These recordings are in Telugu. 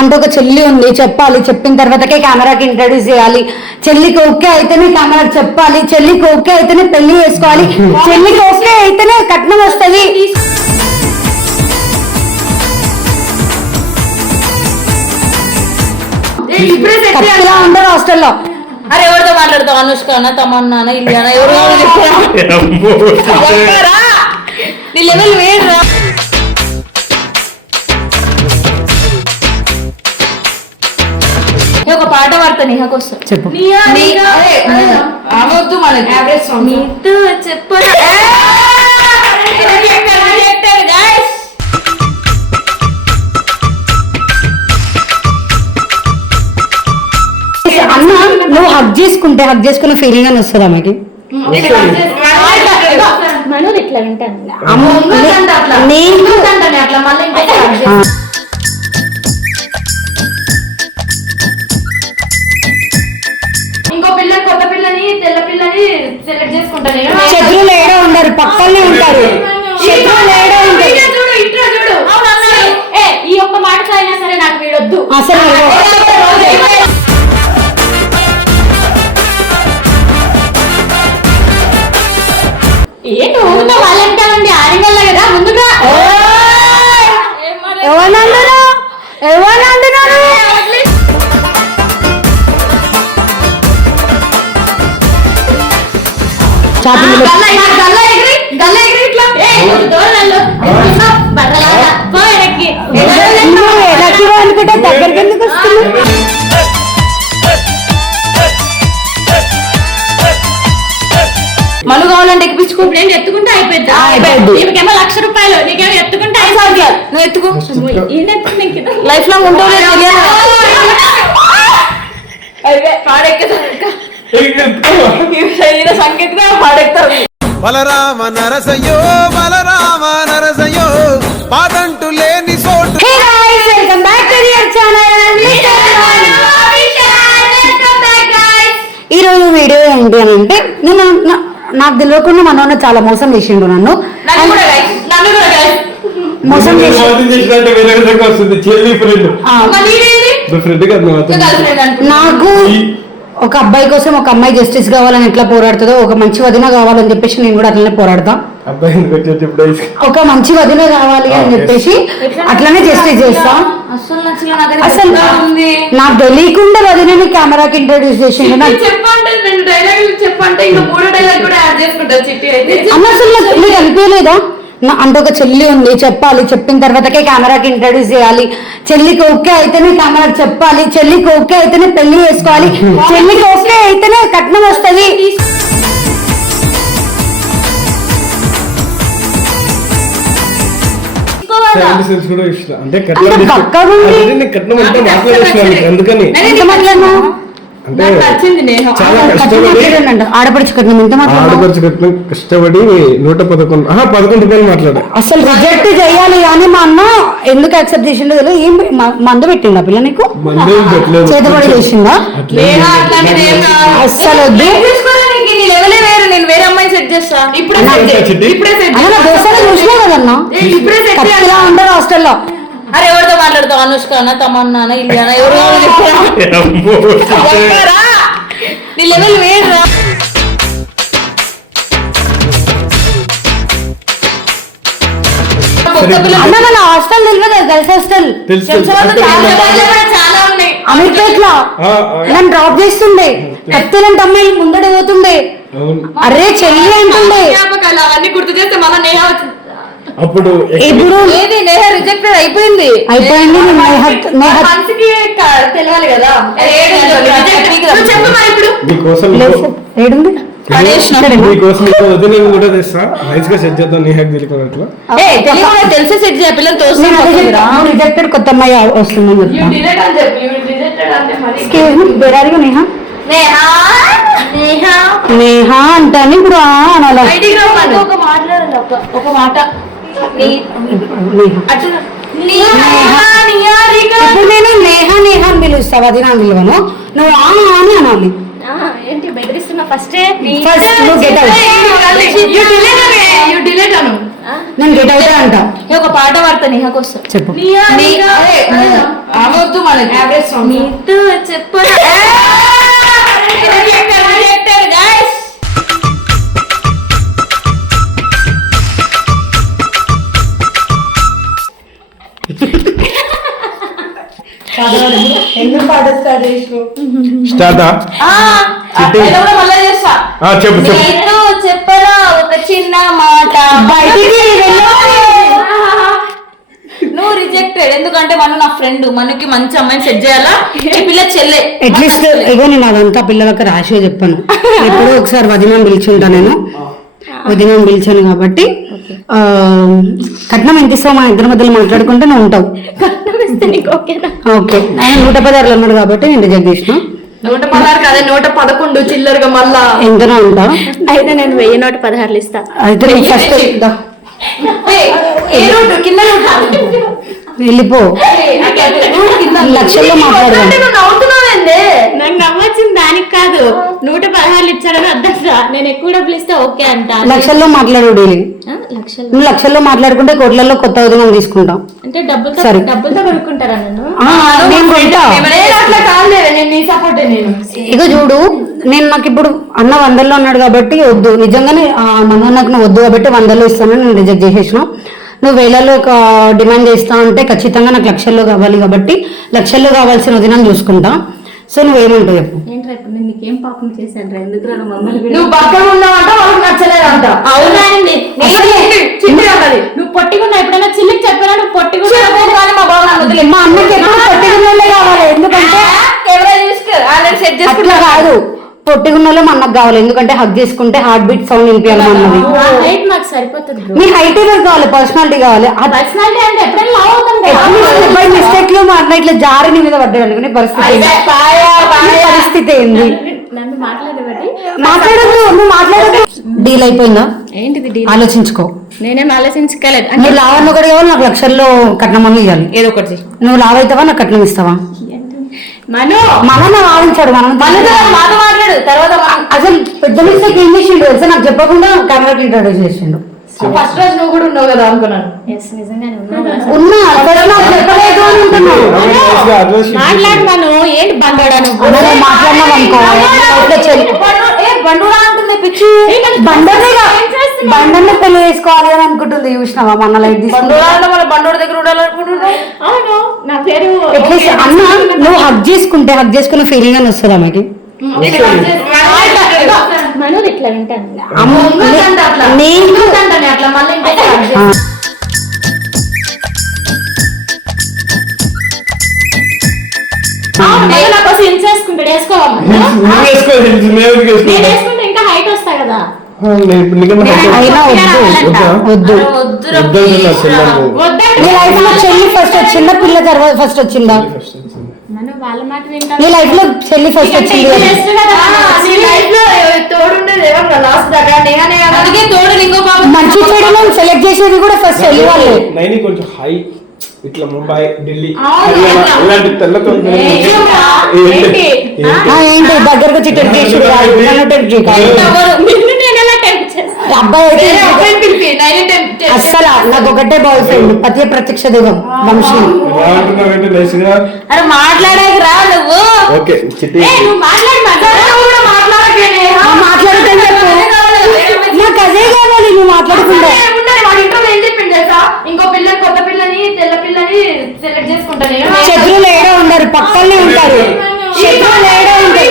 అంటే ఒక చెల్లి ఉంది, చెప్పాలి, చెప్పిన తర్వాతకే కెమెరాకి ఇంట్రడ్యూస్ చేయాలి. చెల్లికి ఓకే అయితేనే కెమెరాకి చెప్పాలి, చెల్లికి ఓకే అయితేనే పెళ్లి చేసుకోవాలి, చెల్లికి ఓకే అయితేనే కట్నం వస్తుంది. ఉండరు హాస్టల్లో. అరే ఎవరితో మాట్లాడతావు? అనుష్కనా, తమన్నానా, ఇలియానా, ఎవరు నీ లెవెల్ వేరురా. ఒక పాట పాడతా నేహకు వస్తా. చెప్పు. ఆమె మీతో చెప్పరా అన్న నువ్వు హక్ చేసుకున్న ఫీలింగ్ అని వస్తుంది ఆమెకి. ఇట్లా వింటాను ఇంకో పిల్ల కొత్త పిల్లని తెల్ల పిల్లని సెలెక్ట్ చేసుకుంటాను. శత్రువులు ఏడో ఉండరు, పక్కనే ఉంటారు. శత్రువులు ఏడో ఉంటారు. ఈ ఒక్క మాట అయినా సరే నాకు వీడొద్దు అసలు. ఏంటి ఊరితో వాళ్ళంటానండి ఆరింగల్లా కదా ముందుగా అనుకుంటే దగ్గరికి ఎందుకు వస్తుంది? మను కావాలంటే ఎక్కిపించుకో, నేను ఎత్తుకుంటే అయిపోద్ది. నీకేమో 1,00,000 రూపాయలు, నీకేమో ఎత్తుకుంటే అయిపోద్ది. నువ్వు ఎత్తుకో, లైఫ్ లాంగ్ ఉంటావు. సంకేతంగా పాడెక్తావు. బలరామ నరసయో బలరామ నరసయో పాదంటు లేని సోటు. Welcome back to your channel. ఈరోజు వీడియో ఏంటి అని అంటే, నేను నాకు తెలియకుండా మా నాన్న చాలా మోసం చేసిండు నన్ను. మోసం నాకు ఒక అబ్బాయి కోసం ఒక అమ్మాయి జస్టిస్ కావాలని ఎట్లా పోరాడుతుందో, ఒక మంచి వదిన కావాలని చెప్పేసి నేను కూడా అట్లనే పోరాడతా. ఒక మంచి వదిన కావాలి అని చెప్పేసి అట్లనే జస్టిస్ చేస్తా. అసలు నాకు తెలియకుండా వదినని కెమెరాకి ఇంట్రడ్యూస్ చేసిండు. అన్న అసలు నీకు అనిపించలేదా? అంటే ఒక చెల్లి ఉంది, చెప్పాలి, చెప్పిన తర్వాతకే కెమెరాకి ఇంట్రడ్యూస్ చేయాలి, చెల్లికి ఓకే అయితేనే కెమెరాకి చెప్పాలి, చెల్లికి ఓకే అయితేనే పెళ్లి చేసుకోవాలి, చెల్లికి ఓకే అయితేనే కట్నం వస్తుంది. ఆడపడుచు కట్నం ఎంత కష్టపడి 111 రూపాయలు మాట్లాడా. అసలు రిజెక్ట్ చేయాలి కానీ మా అన్న ఎందుకు యాక్సెప్ట్ చేసిండో తెలియదు. ఏం మందు పెట్టిండా పిల్ల నీకు? చేతబడి చేసిందా? అసలు నేను వేరే అమ్మాయిని సెట్ చేస్తా. దోశలో చూసినా కదన్నా, కత్తిలా ఉండరు హాస్టల్లో. అరే ఎవరితో మాట్లాడతావు? అనుష్కనా, తమన్నానా, ఇలియానా, ఎవరు నీ లెవెల్ వేరురా. హాస్టల్ తెలియదు, గర్ల్స్ హాస్టల్ చాలా ఉన్నాయి. అమీర్పేట్లా నన్ను డ్రాప్ చేస్తుండే, కత్తిలంటే అమ్మాయి ముందట పోతుండే. అరే చెల్లి అంటుండే. అవన్నీ గుర్తు చేస్తే మళ్ళీ నేహ అప్పుడు ఏది నేహ రిజెక్టెడ్ అయిపోయింది. తెలియాలి కదా. తెలిసి సెట్ చేయ పిల్లలతో రిజెక్టెడ్ కొత్త అమ్మాయి వస్తుంది. నేహా అంటాను ఇప్పుడు మాట్లాడాలి ఒక మాట. ఇప్పుడు నేను నేహా నేహా అని పిలుస్తావు, అది నా విలువను. నువ్వు అని అనాలి. ఏంటి బెదిరిస్తున్నా? ఫస్ట్ నేను గెట్ అవుట్ అంట. ఒక పాట పాడతా నేహకు వస్తా. చెప్పు. ఆమె వద్దు నీతో చెప్పరా guys. ఎందుకు పాట స్టార్ట్ చేసినావు? స్టార్టా చిట్టి. మళ్ళా చేస్తా. చెప్పు చెప్పు. నీతో చెప్పరా ఒక చిన్న మాట. బయటికి నువ్వు రిజెక్టెడ్. ఎందుకంటే మనం నా ఫ్రెండ్, మనకి మంచి అమ్మాయిని సెట్ చేయాలా. ఈ పిల్ల చెల్లె అట్లీస్ట్ ఇగో నేను అదంతా పిల్లలకి రాసిగా చెప్పాను. ఎప్పుడో ఒకసారి వదినం పిలిచుంటా, నేను వదినం పిలిచాను కాబట్టి కట్నం ఎంత ఇస్తావు మా ఇద్దరి మధ్యలో మాట్లాడుకుంటే నువ్వు ఉంటావు. ఓకే, ఆయన 116 అన్నాడు కాబట్టి నేను రిజెక్ట్ చేసిన. 116 కాదే 111 చిల్లరగా మళ్ళా ఎంతనా ఉంటా. అయితే నేను 1116 ఇస్తా. అయితే నీకు ఫస్ట్ వెళ్ళిపో, లక్షల్లో మాట్లాడదాం. నాకు నవ్వొచ్చింది దానికి కాదు. 116 ఇచ్చాడని అర్థం. నేను ఎక్కువ డబ్బులు ఇస్తే ఓకే అంట. లక్షల్లో మాట్లాడు డైలీ. నువ్వు లక్షల్లో మాట్లాడుకుంటే కోట్లలో కొత్త ఉద్యోగం తీసుకుంటాం. అంటే డబ్బులతో సరే. డబ్బులతో కొనుక్కుంటారా నన్ను? నేను కొంటా. అట్లా కాదులే, నేను నీ సపోర్ట్. నేను ఇక చూడు, నేను నాకు ఇప్పుడు అన్న 100లో ఉన్నాడు కాబట్టి వద్దు, నిజంగానే మన నాకు నువ్వు వద్దు కాబట్టి 100లో ఇస్తానని నేను రిజెక్ట్ చేసేసిన. నువ్వు 1000లో డిమాండ్ చేస్తా అంటే ఖచ్చితంగా నాకు లక్షల్లో కావాలి కాబట్టి లక్షల్లో కావాల్సిన వదినం చూసుకుంటా. సో నువ్వేమంటావు చెప్పు. ఏంట్రా ఇప్పుడు నేను నీకేం పాపం చేశాను రా? ఎందుకు రా మమ్మల్ని నువ్వు బక్కగా ఉన్నావంట, వాళ్ళకి నచ్చలేదంట. అవునా అండి? నువ్వు పొట్టిగున్నా ఎప్పుడైనా చిల్లికి చెప్పానా? నువ్వు పొట్టిగున్నా మా బాబు మా అన్నకి ఎప్పుడు పొట్టిగున్నోళ్ళే కావాలి, ఎందుకంటే కెమెరా చూసుకో ఆల్రెడీ సెట్ అట్లా కాదు, పొట్టిగున్నోళ్ళే మా అన్నకు కావాలి, ఎందుకంటే హగ్ చేసుకుంటే హార్ట్ బీట్ సౌండ్ వినిపించాలి మా అన్నది. హైట్ నాకు సరిపోతుంది బ్రో. మీ హైట్ ఎవరు కావాలి, పర్సనాలిటీ కావాలి. పర్సనాలిటీ అంటే ఎప్పుడైనా లావ్ అవుతాం బై మిస్టేక్ లో మా అన్న ఇట్లా జారి నీ మీద పడ్డాడు అనుకునే పరిస్థితి ఏంది? నన్ను మాట్లాడబట్టి మాట్లాడద్దు, నువ్వు మాట్లాడద్దు. డీల్ అయిపోయిందా? ఏంటిది? ఆలోచించుకో. నేనేం ఆలోచించుకోలేదు. నువ్వు లావన్న ఒకటి కావాలి, నాకు లక్షల్లో కట్నం అన్న ఇవ్వాలి. ఏదో ఒకటి నువ్వు లావ్ అవుతావా, నాకు కట్నం ఇస్తావా? మనం ఆవించాడు మనం మాతో మాట్లాడు తర్వాత. అసలు పెద్ద మిస్టేక్ ఏం చేసిండు తెలుసా? నాకు చెప్పకుండా కెమెరాకి ఇంట్రడ్యూస్ చేసిండు. ఫస్ట్ రోజు నువ్వు కూడా ఉన్నావు కదా అనుకున్నాను. నిజంగానే ఉన్నావు. ఉన్నా అసలు నాకు చెప్పలేదు అని అంటున్నావు. మాట్లాడుతున్నాను. ఏంటి బండోడాను? నువ్వు మాట్లాడినావు అనుకో, బండోడా అంటుంది పిచ్చి. బండన్నే పెళ్లి చేసుకోవాలి అని అనుకుంటుంది. చూసినావా మన లైట్ మన బండోడి దగ్గర ఉండాలనుకుంటున్నావు. అవును, నా పేరు ఎట్లీస్ట్ అన్న నువ్వు హగ్ చేసుకున్న ఫీలింగ్ అని వస్తుంది ఆమెకి. మనోడు ఇట్లా వింటాను. అట్లా మళ్ళీ చేసుకుంటాడు. వేసుకోవాలి వేసుకుంటే ఇంకా హైట్ వస్తా కదా. అయినా వద్దు. నీ లైఫ్ లో చెల్లి ఫస్ట్ వచ్చిందా, పిల్ల తర్వాత ఫస్ట్ వచ్చిందా? మనం వాళ్ళ మాట నీ లైఫ్ లో చెల్లి ఫస్ట్ వచ్చింది. అందుకే తోడు ఇంకో బాబు మంచి చెడులో సెలెక్ట్ చేసేది కూడా ఫస్ట్ చెల్లి వాళ్ళే. నైని కొంచెం హై, ఇట్లా ముంబై ఢిల్లీ ఇలాంటి తెల్లతో ఏంటి దగ్గరకు వచ్చి టెంప్ చేసుడు అబ్బాయి అయితే అస్సలు నాకు ఒకటే బాయ్ ఫ్రెండ్, పతి ప్రత్యక్ష దైవం వంశీ. అరే మాట్లాడేకి రా నువ్వు. ఓకే చిట్టి, నువ్వు మాట్లాడితే చెప్పు, నాకు అదే కావాలి. నువ్వు మాట్లాడకుండా ఏం చెప్పింది తెలుసా? ఇంకో పిల్లని, కొత్త పిల్లని, తెల్ల పిల్లని సెలెక్ట్ చేసుకుంటాను. శత్రువులు ఏడో ఉండరు, పక్కనే ఉంటారు. శత్రువులు ఏడో ఉంటారు.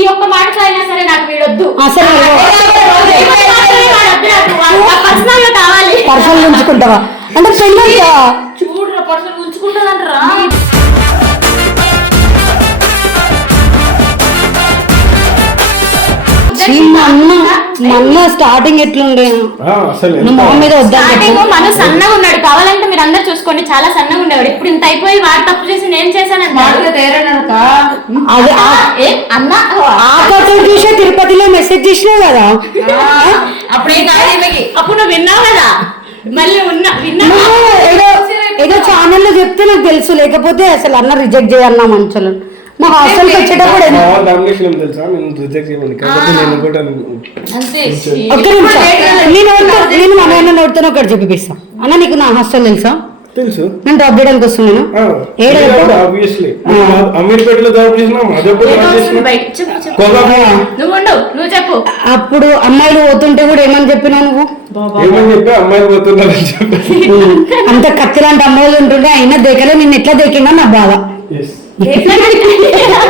ఈ ఒక్క మాట అయినా సరే నాకు వీడొద్దు. అసలు పర్సనల్ కావాలి. పర్సనల్ ఉంచుకుంటావా అంటే పెళ్ళి చూడరా పర్సనల్ ఉంచుకుంటానంటారా? మన స్టార్టింగ్ ఎట్లుండే నువ్వు మొహం మీద వద్దా? మన సన్నగా ఉన్నాడు, కావాలంటే మీరు అందరు చూసుకోండి, చాలా సన్నగా ఉండేవాడు. ఇప్పుడు ఇంత అయిపోయి వాడు తప్పు చేసి నేను చేశానంటే అన్న చూసే తిరుపతిలో మెసేజ్ చేసినావు కదా, అప్పుడు నువ్వు విన్నావు కదా. మళ్ళీ విన్నా ఏదో ఛానల్ లో చెప్తే నాకు తెలుసు, లేకపోతే అసలు అన్న రిజెక్ట్ చేయన్నా మంచులు. మా హాస్టల్ కి వచ్చేటప్పుడు నేను మన నోటితో ఒకటి చూపిస్తా. అన్న నీకు నా హాస్టల్ తెలుసా? తెలుసు. నేను డ్రాప్ చేయడానికి వస్తున్నాను. ఆబ్వియస్లీ అమీర్పేటలో జాబ్ చేసినా మాధవపూర్ నువ్వు ఉండవు, నువ్వు చెప్పు. అప్పుడు అమ్మాయిలు పోతుంటే కూడా ఏమని చెప్పినా నువ్వు? ఏమని చెప్పి అమ్మాయిలు పోతున్నారని చెప్పి అంత కత్తి లాంటి అమ్మాయిలు ఉంటుండే అయినా దేకలే, నిన్ను ఎట్లా దేకినా నా బాధ.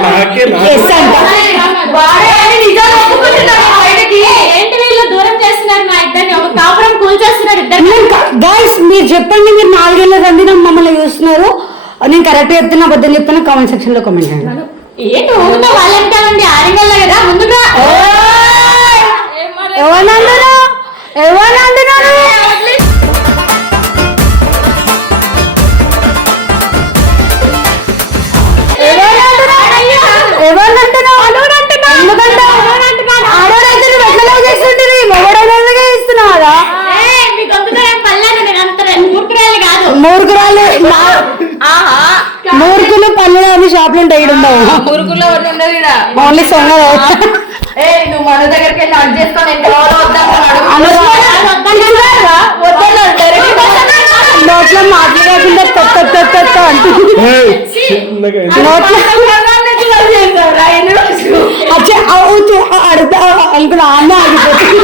నాకే ఏంటి వీళ్ళు దూరం చేస్తున్నారు మా ఇద్దరిని, ఒక కాపురం కూల్చేస్తున్నారు ఇద్దరు. గైస్ మీరు చెప్పండి, మీరు 4 ఏళ్ళ రండి మమ్మల్ని చూస్తున్నారు, నేను కరెక్ట్ చెప్తున్నా అబద్ధం చెప్తున్నా కామెంట్ సెక్షన్ లో కామెంట్ చేయండి. ఏంటి ఊరితో వాళ్ళంటారండి, ఆరింగల్లా కదా ముందుగా ఎవరంటున్నారు? మూర్ఖులు పల్లెలు అన్ని షాపులు ఉంటాయి, మురుగులో ఉండదు ఈడ. ఓన్లీ సొంగ నువ్వు మన దగ్గరికి వెళ్ళి అడ్జస్ట్ చేసుకొని నోట్లో మాట్లాడకుండా తొత్త అంటుంది. నోట్లో అడుగుతా అనుకున్నా అన్న ఆగిపోతుంది.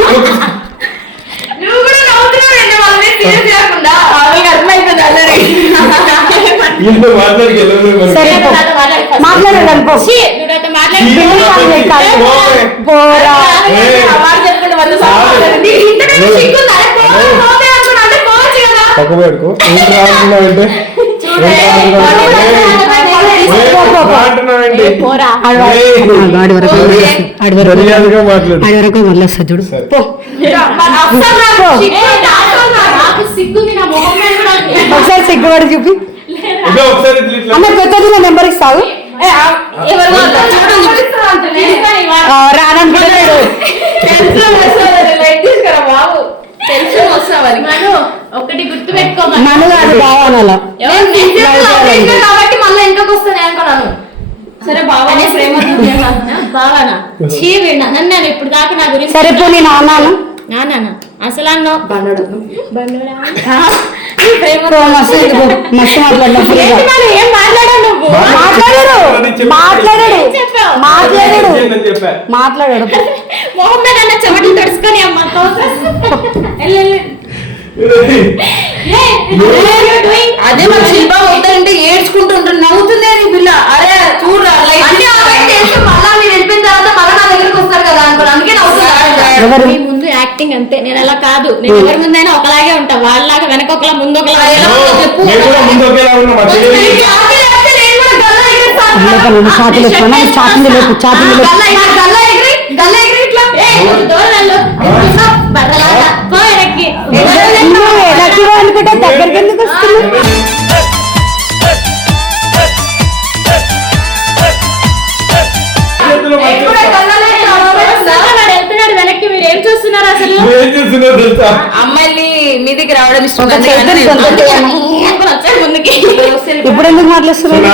నువ్వు కూడా నవ్వుతున్నావు వాళ్ళని సీరియస్ చేయకుండా అర్థమైపోతుంది అల్లరి. సరే మాట్లాడదాను పోరా వరకు వదిలేస్తా చూడు. ఒకసారి సిగ్గుపడి చూపి అమ్మ కొత్తది నా నెంబర్ ఇస్తావు రాననుకుంటున్నాడు. ఒకటి గుర్తు పెట్టుకో, మను కాదు బావనాల కాబట్టి మళ్ళీ ఇంట్లోకి వస్తానే అనుకున్నాను. సరే బావానే ప్రేమ బావానా చీ విన్నా నన్ను నేను ఇప్పుడు దాకా నా గురించి. సరే పో నేను నాన్న అసలు అన్నో ఏం మాట్లాడావు నువ్వు? మాట్లాడాడు మొహం మీద అన్న చెమటలు తడుచుకొని అమ్మ అదే మన శిల్ప అవుతారంటే ఏడ్చుకుంటూ ఉంటుంది, నవ్వుతుందే నీ పిల్ల. అరే చూడరా మళ్ళా మీరు వెళ్ళిపోయిన తర్వాత మళ్ళీ నా దగ్గరికి వస్తారు కదా అనుకోరు, అందుకే నవ్వుతున్నారు. మీ ముందు యాక్టింగ్ అంతే, నేను అలా కాదు. నేను ఎవరి ముందైనా ఒకలాగే ఉంటా, వాళ్ళలాగా వెనక ఒకలా ముందు ఒకలా. అనుకుంటే దగ్గరికి ఎందుకు వస్తుంది? వెనక్కి మీరు ఏం చూస్తున్నారు అసలు? అమ్మాయిని మీ దగ్గర రావడం ఇష్టం. ముందుకి ఇప్పుడు ఎందుకు మాట్లాడుతున్నారు?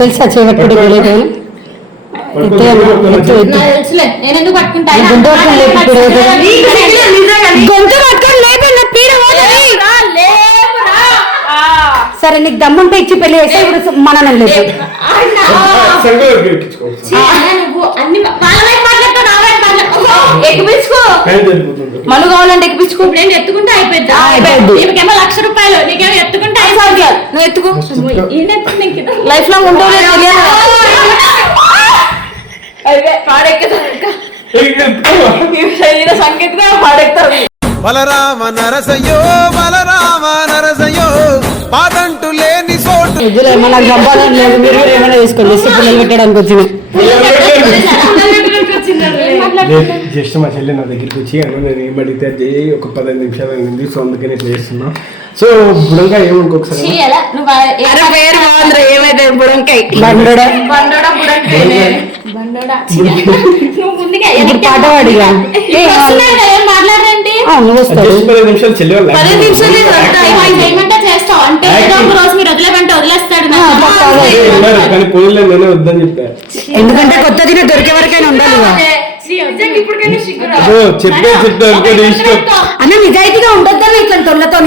తెలుసా చేయబట్టి తెలుసులే, నేను ఎందుకు పట్టుకుంటా? గొంతు పట్టుకొని లేపన్న పీడ. సరే నీకు దమ్ముంటే ఇచ్చి పెళ్లి చేస్తే ఇప్పుడు మన నువ్వు అన్ని ఎక్కిపించుకో, మను కావాలంటే ఎక్కిపించుకో. నేను ఎత్తుకుంటే అయిపోద్ది. నీకేమో 1,00,000 రూపాయలు, నీకేమో ఎత్తుకుంటే అయిపోద్ది. నువ్వు ఎత్తుకో, లైఫ్ లో ఉండవు సంకేతంగా పాడెక్తావు. బలరామ నరసయ్యో బలరామ నరసయ్యో పాదంటూ లేని చోటు. ఏమన్నా సంపాదన లేదు, మీరు కూడా ఏమైనా తీసుకోండి. పిల్లలు పెట్టడానికి వచ్చినాయి. జస్ట్ మా చెల్లి నా దగ్గరికి వచ్చి అన్న నేను ఏం అడిగితే అది ఒక 15 నిమిషాలు అయింది, సో అందుకనే చేస్తున్నా. సో బుడంకాయ ఏమనుకోకసారి ఏమైతే బుడంకాయ పాట పాడిగా మాట్లాడండి. జస్ట్ 10 నిమిషాలు చెల్లి వాళ్ళు చేస్తావు అంటే రోజు మీరు వదిలేమంటే వదిలేస్తాడు. కానీ పోయిలే నేనే వద్దని చెప్పా, ఎందుకంటే కొత్తది దొరికే వరకైనా ఉండాలి. ఇప్పటికైనా సిగ్గు ఇదో చెప్పే అనుకోని ఇష్టం. అన్న నిజాయితీగా ఉండొద్దని ఇట్లా తొల్లతో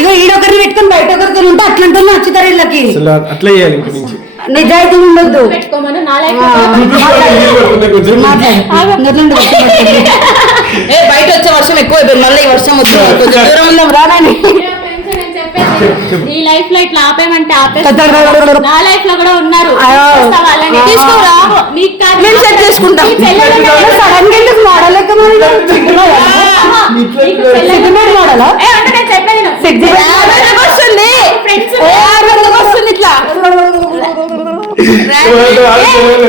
ఇక ఈడొకరిని పెట్టుకొని బయట ఒకరితో ఉంటే అట్లాంటి నచ్చుతారు వీళ్ళకి. అసలు అట్లా చేయాలి ఇంక నుంచి. నిజాయితీగా ఉండొద్దు. పెట్టుకోమను నా లైఫ్ బయట వచ్చే వర్షం ఎక్కువ అయిపోయింది, మళ్ళీ ఈ వర్షం వద్దు, కొంచెం దూరం ఉందాం రానని. నీ లైఫ్ లో ఇట్లా ఆపేమంటే నా లైఫ్ లో కూడా ఉన్నారు. తీసుకురా, నీకు కాదు, మేము సెట్ చేసుకుంటాం. సడన్ గా ఎందుకు మోడల్ లెక్క మోడలా అంటే నేను చెప్పేది వస్తుంది వస్తుంది ఇట్లా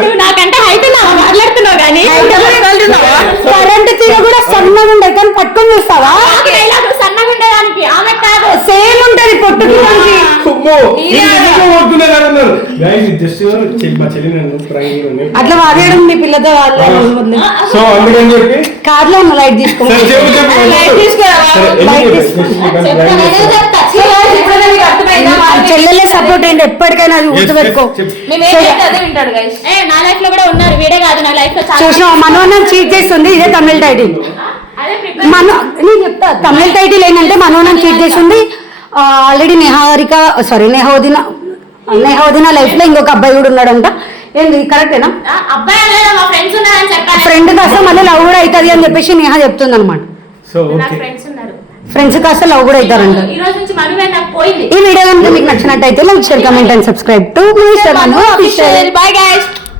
నువ్వు నాకంటే హైట్ మాట్లాడుతున్నావు కానీ కరెంట్ తీగ కూడా సన్నగా ఉండే కానీ పట్టుకొని చూస్తావా? సన్నగా ఉండేదానికి ఆమె కాదు సేమ్ ఉంటది పొట్టుకి దానికి. మా చెల్లి నన్ను prank చేయండి. అట్లా వాడేయడం మీ పిల్లతో వాళ్ళే సో అందుకని చెప్పి కార్ లో ఉన్న లైట్ తీసుకో. సరే, చెప్పు, చెప్పు. లైట్ తీసుకురా. సరే, లైట్ ఎందుకు తీసుకో. చెప్పు, చెల్లెలే సపోర్ట్ అయ్యింది ఎప్పటికైనా, అది గుర్తుపెట్టుకో. మేము ఏం చెప్తే అదే వింటాడు గైస్. నా లైఫ్ లో కూడా ఉన్నారు, వీడే కాదు నా లైఫ్ లో చాలా చూసిన మనోనం చీట్ చేస్తుంది. ఇదే తమిళ టైటిల్. అదే మనో నేను చెప్తా తమిళ టైటిల్ ఏంటంటే మనోనం చీట్ చేస్తుంది. ఆల్రెడీ నేహోదిన లైఫ్ లో ఇంకొక అబ్బాయి కూడా ఉన్నాడంట. ఏంది కరెక్టేనా? అబ్బాయి అనలేదు, మా ఫ్రెండ్స్ ఉన్నారని చెప్పాను. ఫ్రెండ్ కాస్త మళ్ళీ లవ్ కూడా అవుతుంది అని చెప్పేసి నేహ చెప్తుంది అనమాట. సో నాకు ఓకే, ఫ్రెండ్స్ ఉన్నారు. ఫ్రెండ్స్ కాస్త లవ్ కూడా అవుతారంట. ఈ రోజు నుంచి మనువే నాకు పోయింది. ఈ వీడియో కనుక మీకు నచ్చినట్టయితే like share comment and subscribe to mister Manu official. Bye guys.